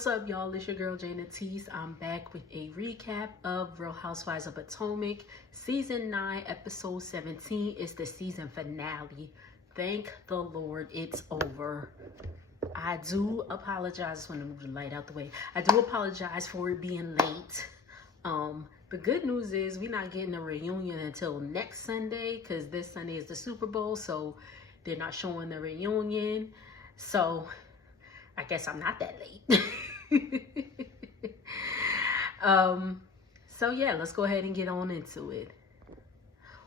What's up, y'all? It's your girl Jana Teese. I'm back with a recap of Real Housewives of Potomac. Season 9, episode 17 is the season finale. Thank the Lord it's over. I do apologize. I just want to move the light out the way. I do apologize for it being late. The good news is we're not getting a reunion until next Sunday, because this Sunday is the Super Bowl, so they're not showing the reunion. So I guess I'm not that late. So yeah, let's go ahead and get on into it.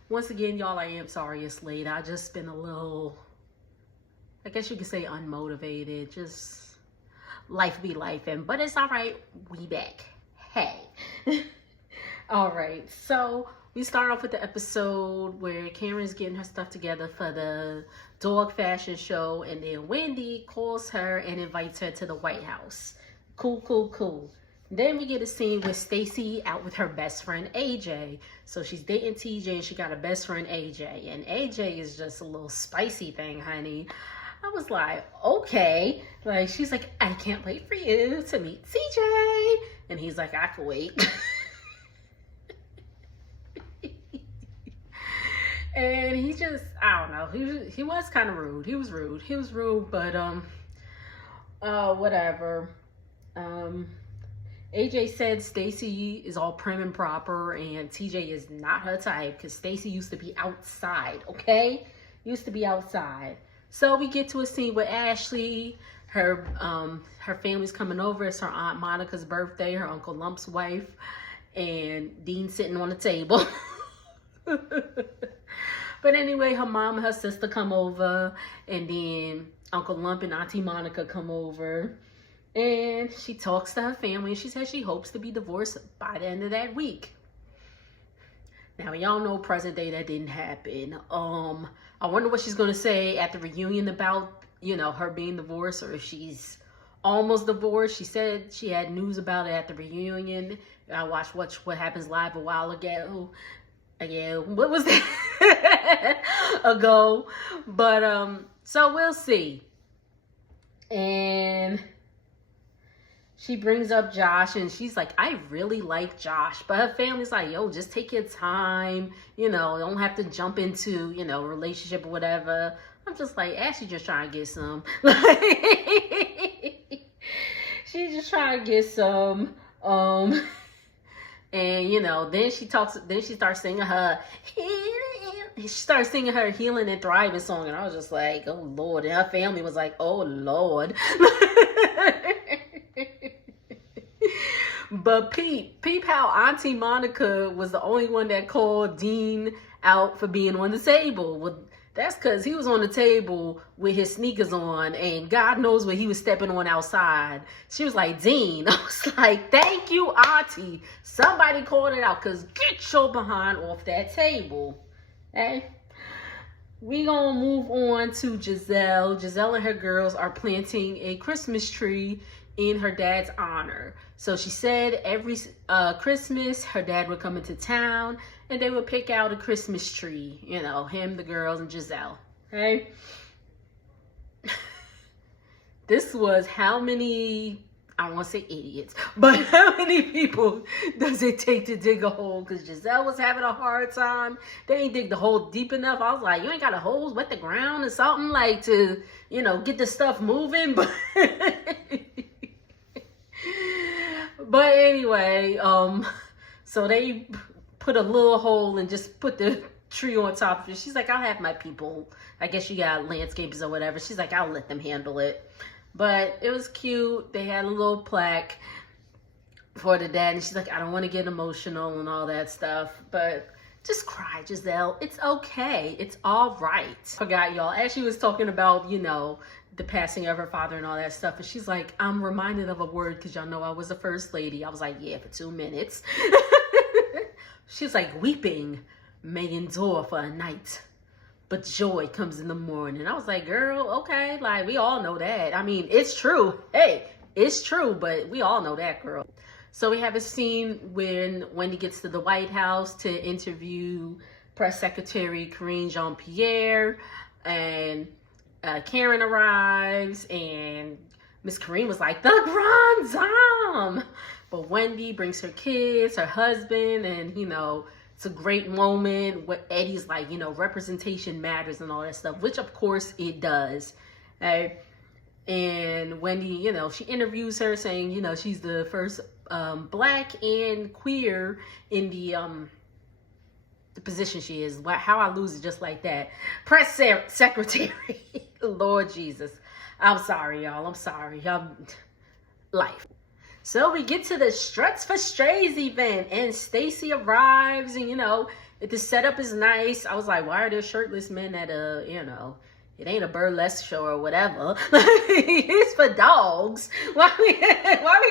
Once again, y'all, I am sorry it's late. I just been a little, I guess you could say, unmotivated. Just life be life, but it's all right. We back. Hey. All right, so we start off with the episode where Karen's getting her stuff together for the dog fashion show, and then Wendy calls her and invites her to the White House. Cool. Then we get a scene with Stacey out with her best friend AJ. So she's dating TJ and she got a best friend AJ, and AJ is just a little spicy thing, honey. I was like, okay. Like, she's like, I can't wait for you to meet CJ. And he's like, I can wait. And he just, I don't know, he was kind of rude. He was rude, but whatever. AJ said Stacey is all prim and proper and TJ is not her type, because Stacey used to be outside, okay? Used to be outside. So we get to a scene with Ashley. Her family's coming over. It's her Aunt Monica's birthday, her Uncle Lump's wife, and Dean's sitting on the table. But anyway, her mom and her sister come over, and then Uncle Lump and Auntie Monica come over, and she talks to her family, and she says she hopes to be divorced by the end of that week. Now, y'all know present day that didn't happen. I wonder what she's gonna say at the reunion about, you know, her being divorced, or if she's almost divorced. She said she had news about it at the reunion. I watched What Happens Live a while ago. Yeah, what was that? ago. But so we'll see. And she brings up Josh, and she's like, I really like Josh. But her family's like, yo, just take your time. You know, don't have to jump into, you know, relationship or whatever. I'm just like, Ashley just trying to get some. She's just trying to get some. And, you know, then she starts singing her Healing and Thriving song. And I was just like, oh, Lord. And her family was like, oh, Lord. But peep how Auntie Monica was the only one that called Dean out for being on the table. Well, that's because he was on the table with his sneakers on, and God knows what he was stepping on outside. She was like, Dean. I was like, thank you, Auntie. Somebody called it out, because get your behind off that table. Okay? We gonna move on to Giselle. Giselle and her girls are planting a Christmas tree in her dad's honor. So she said every Christmas her dad would come into town and they would pick out a Christmas tree. You know, him, the girls, and Giselle. Okay? This was how many, I don't want to say idiots, but how many people does it take to dig a hole? Because Giselle was having a hard time. They ain't dig the hole deep enough. I was like, you ain't got a hose, wet the ground or something, like, to, you know, get the stuff moving. But anyway, so they put a little hole and just put the tree on top of it. She's like, I'll have my people. I guess you got landscapers or whatever. She's like, I'll let them handle it. But it was cute. They had a little plaque for the dad. And she's like, I don't want to get emotional and all that stuff. But just cry, Giselle. It's okay. It's all right. Forgot, y'all. As she was talking about, you know, the passing of her father and all that stuff. And she's like, I'm reminded of a word, because y'all know I was a first lady. I was like, yeah, for 2 minutes. She's like, weeping may endure for a night, but joy comes in the morning. I was like, girl, okay. Like, we all know that. I mean, it's true. Hey, it's true, but we all know that, girl. So we have a scene when Wendy gets to the White House to interview Press Secretary Karine Jean-Pierre, and Karen arrives, and Miss Kareem was like, the Grand Dame. But Wendy brings her kids, her husband, and, you know, it's a great moment where Eddie's like, you know, representation matters and all that stuff, which of course it does. Okay? And Wendy, you know, she interviews her saying, you know, she's the first black and queer in the position she is. How I lose it just like that. Press secretary. Lord Jesus. I'm sorry, y'all. I'm sorry. Life. So we get to the Struts for Strays event, and Stacy arrives, and, you know, the setup is nice. I was like, why are there shirtless men at a, you know, it ain't a burlesque show or whatever. It's for dogs. Why we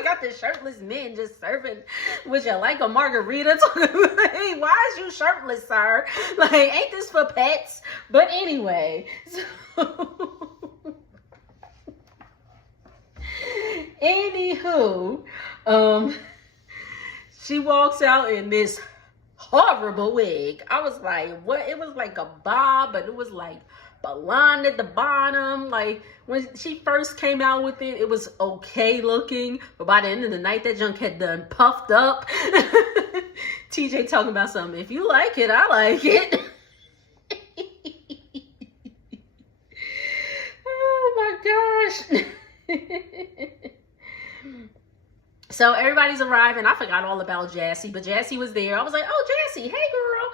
got the shirtless men just serving? Would you like a margarita? Hey, why is you shirtless, sir? Like, ain't this for pets? But anyway, so anywho, she walks out in this horrible wig. I was like, what? It was like a bob, but it was like blonde at the bottom. Like, when she first came out with it, it was okay looking, but by the end of the night, that junk had done puffed up. TJ talking about something. If you like it, I like it. Oh my gosh. So everybody's arriving. I forgot all about Jassy, but Jassy was there. I was like, oh, Jassy, hey, girl.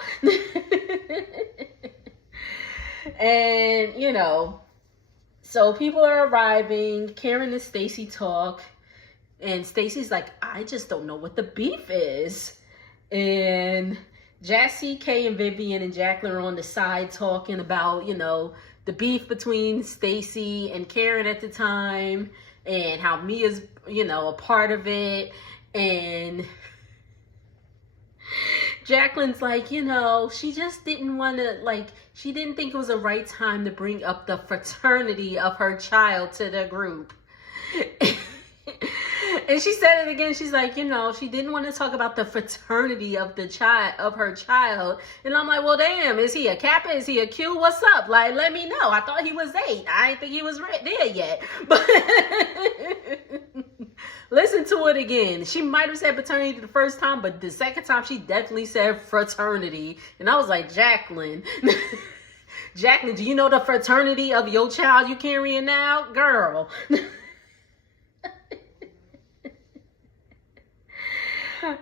And, you know, so people are arriving. Karen and Stacy talk. And Stacy's like, I just don't know what the beef is. And Jassy, Kay, and Vivian and Jacqueline are on the side talking about, you know, the beef between Stacy and Karen at the time, and how Mia's, you know, a part of it. And Jacqueline's like, you know, she just didn't want to, like, she didn't think it was the right time to bring up the fraternity of her child to the group. And she said it again. She's like, you know, she didn't want to talk about the fraternity of the child, of her child. And I'm like, well, damn, is he a Kappa? Is he a Q? What's up? Like, let me know. I thought he was 8. I didn't think he was right there yet. But listen to it again. She might have said fraternity the first time, but the second time she definitely said fraternity. And I was like, Jacqueline. Jacqueline, do you know the fraternity of your child you carrying now? Girl.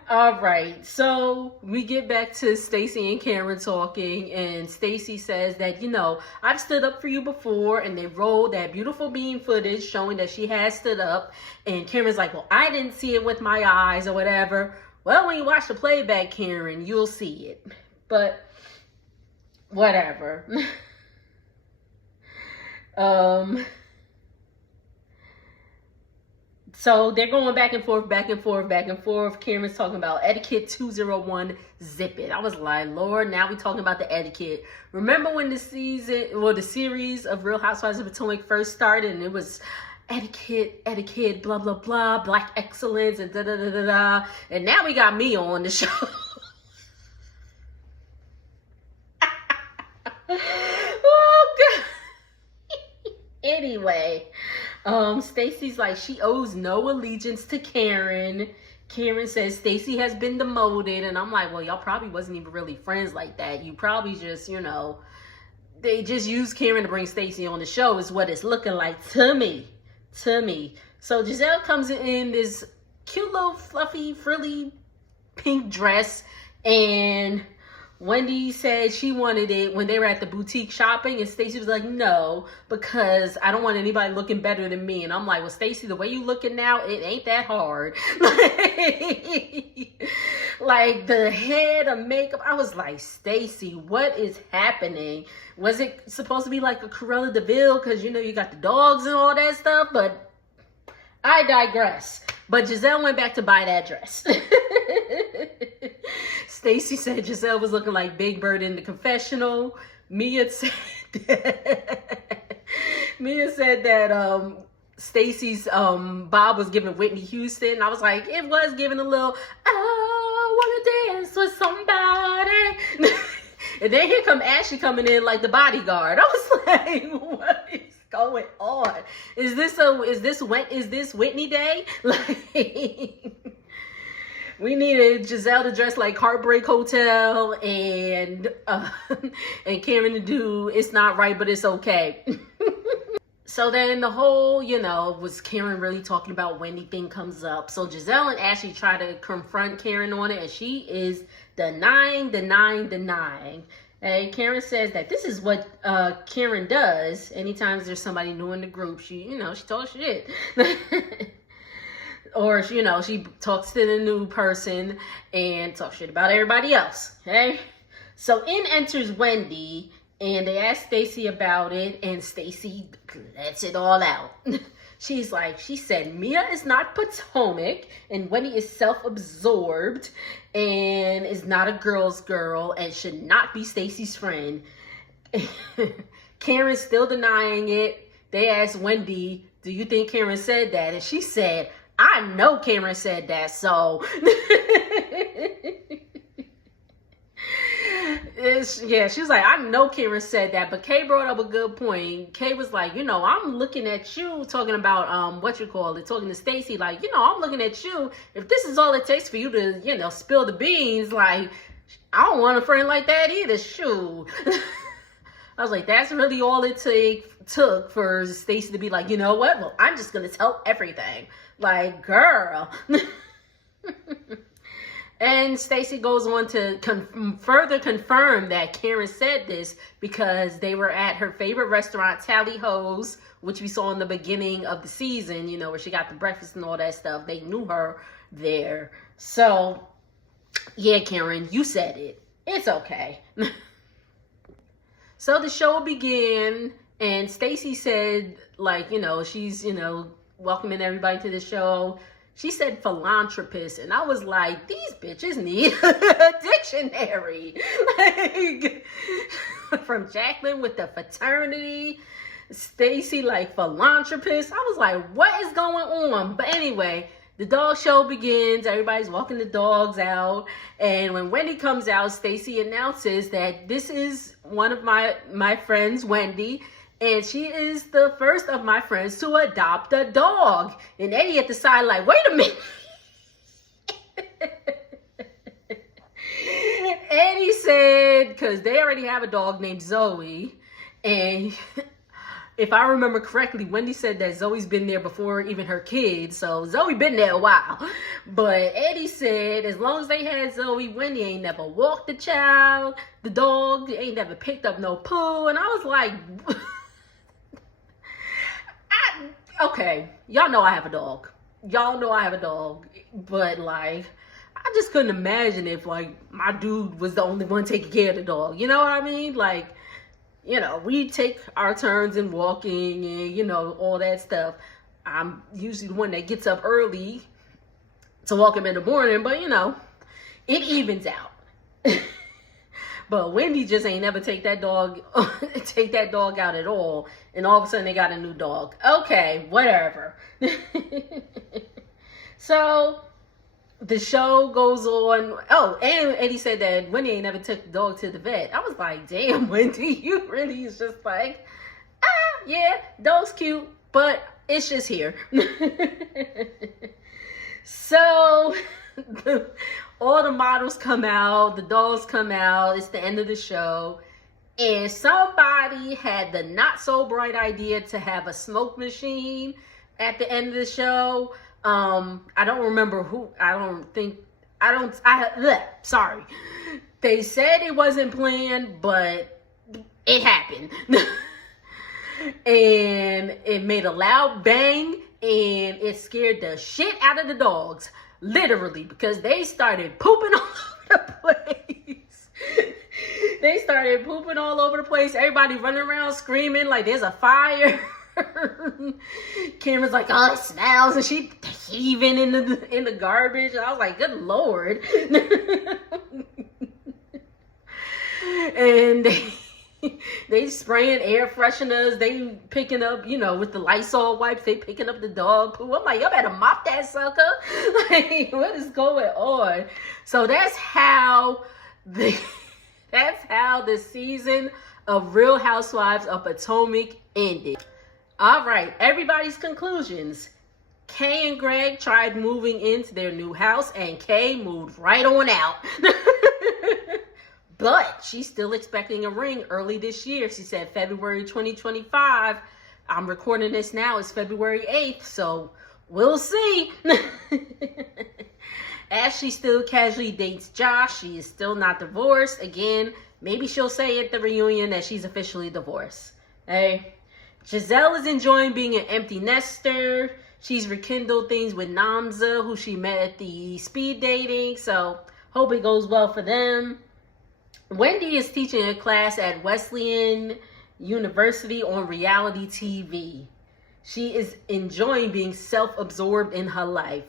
All right, so we get back to Stacy and Karen talking, and Stacy says that, you know, I've stood up for you before, and they rolled that beautiful beam footage showing that she has stood up, and Karen's like, well, I didn't see it with my eyes or whatever. Well, when you watch the playback, Karen, you'll see it, but whatever. So they're going back and forth, back and forth, back and forth. Karen's talking about etiquette 201, zip it. I was like, Lord, now we talking about the etiquette. Remember when the series of Real Housewives of Potomac first started, and it was etiquette, blah, blah, blah, black excellence, and da-da-da-da-da. And now we got Mia on the show. Oh, God. Anyway. Stacy's like, she owes no allegiance to Karen. Karen says Stacy has been demoted, and I'm like, well, y'all probably wasn't even really friends like that. You probably just, you know, they just used Karen to bring Stacy on the show is what it's looking like to me. So Giselle comes in this cute little fluffy, frilly pink dress, and Wendy said she wanted it when they were at the boutique shopping, and Stacy was like, no, because I don't want anybody looking better than me. And I'm like, well, Stacy, the way you looking now, it ain't that hard. Like the hair, the makeup. I was like, Stacy, what is happening? Was it supposed to be like a Cruella de Vil? Because, you know, you got the dogs and all that stuff, but I digress. But Giselle went back to buy that dress. Stacy said Giselle was looking like Big Bird in the confessional. Mia said that Stacy's Bob was giving Whitney Houston. I was like, it was giving a little, I wanna dance with somebody. And then here come Ashley coming in like the bodyguard. I was like, what is going on? Is this Whitney Day? Like, we needed Giselle to dress like Heartbreak Hotel and and Karen to do It's Not Right, But It's Okay. So then the whole, was Karen really talking about Wendy thing comes up. So Giselle and Ashley try to confront Karen on it, and she is denying. And Karen says that this is what Karen does anytime there's somebody new in the group. She talks shit. Or, she talks to the new person and talks shit about everybody else, okay? So in enters Wendy, and they ask Stacy about it, and Stacy lets it all out. She's like, she said, Mia is not Potomac, and Wendy is self-absorbed, and is not a girl's girl, and should not be Stacy's friend. Karen's still denying it. They asked Wendy, do you think Karen said that? And she said, I know Karen said that, so. She was like, I know Karen said that, but Kay brought up a good point. Kay was like, I'm looking at you talking about, talking to Stacy, like, I'm looking at you. If this is all it takes for you to, spill the beans, like, I don't want a friend like that either, shoot. I was like, that's really all it took for Stacy to be like, you know what? Well, I'm just going to tell everything. Like, girl. And Stacy goes on to further confirm that Karen said this because they were at her favorite restaurant, Tally Ho's, which we saw in the beginning of the season, where she got the breakfast and all that stuff. They knew her there. So, yeah, Karen, you said it. It's okay. So the show began, and Stacy said, like, she's, welcoming everybody to the show. She said philanthropist, and I was like, these bitches need a dictionary. Like, from Jacqueline with the fraternity, Stacy like philanthropist. I was like, what is going on? But anyway, the dog show begins. Everybody's walking the dogs out. And when Wendy comes out, Stacy announces that this is one of my friends, Wendy. And she is the first of my friends to adopt a dog. And Eddie at the side like, wait a minute. Eddie said, because they already have a dog named Zoe. And if I remember correctly, Wendy said that Zoe's been there before even her kids. So Zoe been there a while. But Eddie said as long as they had Zoe, Wendy ain't never walked the child. The dog ain't never picked up no poo. And I was like... Okay, y'all know I have a dog. But, like, I just couldn't imagine if, like, my dude was the only one taking care of the dog. You know what I mean? Like, we take our turns in walking and, all that stuff. I'm usually the one that gets up early to walk him in the morning, but, it evens out. But Wendy just ain't never take that dog out at all. And all of a sudden they got a new dog. Okay, whatever. So the show goes on. Oh, and Eddie said that Wendy ain't never took the dog to the vet. I was like, damn, Wendy, you really is just like, yeah, dog's cute, but it's just here. So all the models come out, the dolls come out, it's the end of the show, and somebody had the not so bright idea to have a smoke machine at the end of the show. I don't remember who, sorry. They said it wasn't planned, but it happened. And it made a loud bang, and it scared the shit out of the dogs. Literally, because they started pooping all over the place. They started pooping all over the place. Everybody running around screaming like there's a fire. Cameron's like, oh, it smells, and she heaving in the garbage. And I was like, good Lord. And they spraying air fresheners. They picking up, with the Lysol wipes, they picking up the dog poo. I'm like, y'all better mop that sucker. Like, what is going on? So that's how the season of Real Housewives of Potomac ended. All right, everybody's conclusions. Kay and Greg tried moving into their new house, and Kay moved right on out. But she's still expecting a ring early this year. She said February 2025. I'm recording this now. It's February 8th, so we'll see. Ashley still casually dates Josh. She is still not divorced. Again, maybe she'll say at the reunion that she's officially divorced. Hey, Giselle is enjoying being an empty nester. She's rekindled things with Namza, who she met at the speed dating. So hope it goes well for them. Wendy is teaching a class at Wesleyan University on reality TV. She is enjoying being self-absorbed in her life.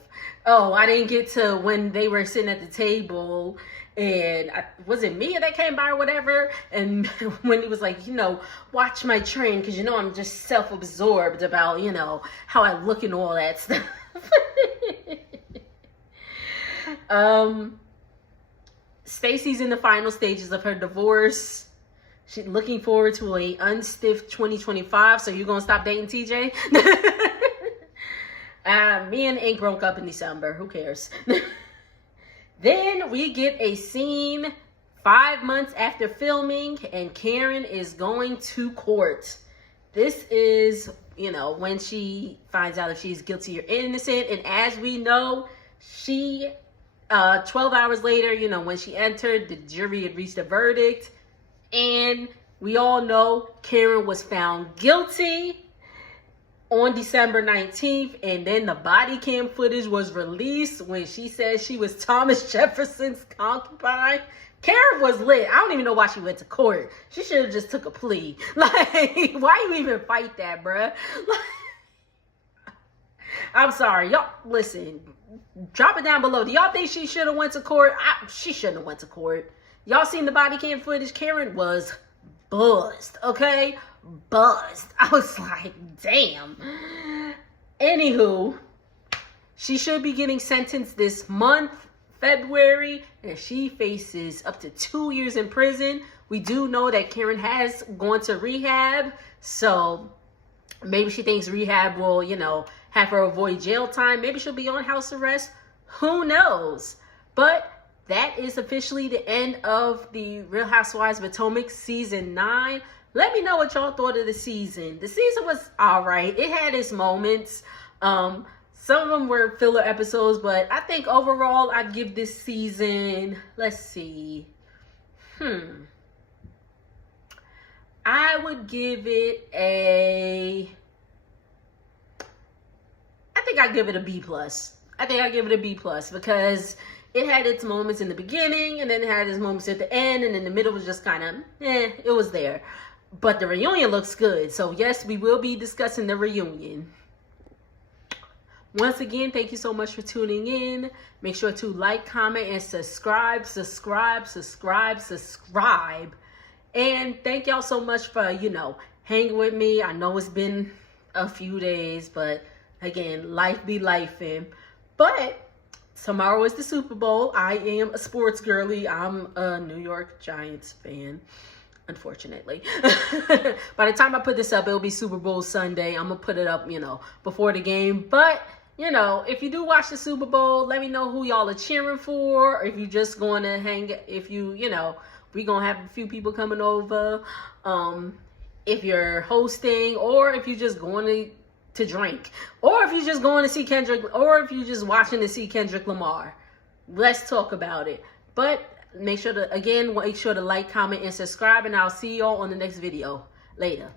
Oh, I didn't get to when they were sitting at the table and was it Mia that came by or whatever? And when he was like, watch my trend because, I'm just self-absorbed about, how I look and all that stuff. Stacy's in the final stages of her divorce. She's looking forward to a unstiff 2025. So you're going to stop dating TJ? Me and Ink broke up in December. Who cares? Then we get a scene 5 months after filming, and Karen is going to court. This is, when she finds out if she's guilty or innocent. And as we know, she, 12 hours later, when she entered, the jury had reached a verdict. And we all know Karen was found guilty on December 19th, and then the body cam footage was released when she said she was Thomas Jefferson's concubine. Karen was lit. I don't even know why she went to court. She should have just took a plea. Like, why you even fight that, bruh? Like, I'm sorry. Y'all, listen, drop it down below. Do y'all think she should have went to court? She shouldn't have went to court. Y'all seen the body cam footage? Karen was buzzed, okay? Buzzed. I was like, damn. Anywho, she should be getting sentenced this month, February, and she faces up to 2 years in prison. We do know that Karen has gone to rehab, so maybe she thinks rehab will, have her avoid jail time. Maybe she'll be on house arrest. Who knows? But that is officially the end of the Real Housewives of Potomac season 9. Let me know what y'all thought of the season. The season was all right. It had its moments. Some of them were filler episodes, but I think overall I'd give this season, let's see. I would give it I think I'd give it a B+. I think I'd give it a B+ because it had its moments in the beginning, and then it had its moments at the end, and in the middle was just kind of, it was there. But the reunion looks good. So yes, we will be discussing the reunion. Once again, thank you so much for tuning in. Make sure to like, comment, and subscribe. And thank y'all so much for, hanging with me. I know it's been a few days, but again, life be lifing. But tomorrow is the Super Bowl. I am a sports girly. I'm a New York Giants fan, unfortunately. By the time I put this up, it'll be Super Bowl Sunday. I'm going to put it up, before the game. But, if you do watch the Super Bowl, let me know who y'all are cheering for. Or if you're just going to hang, if you, we're going to have a few people coming over. If you're hosting, or if you're just going to drink, or if you're just going to see Kendrick, or if you're just watching to see Kendrick Lamar. Let's talk about it. But make sure to like, comment, and subscribe, and I'll see y'all on the next video. Later.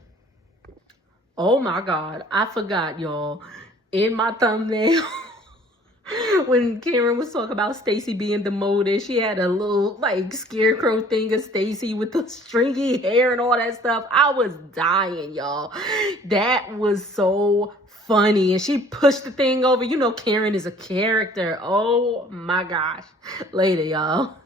Oh my God, I forgot, y'all. In my thumbnail, when Karen was talking about Stacey being demoted, she had a little scarecrow thing of Stacey with the stringy hair and all that stuff. I was dying, y'all. That was so funny. And she pushed the thing over. Karen is a character. Oh my gosh. Later, y'all.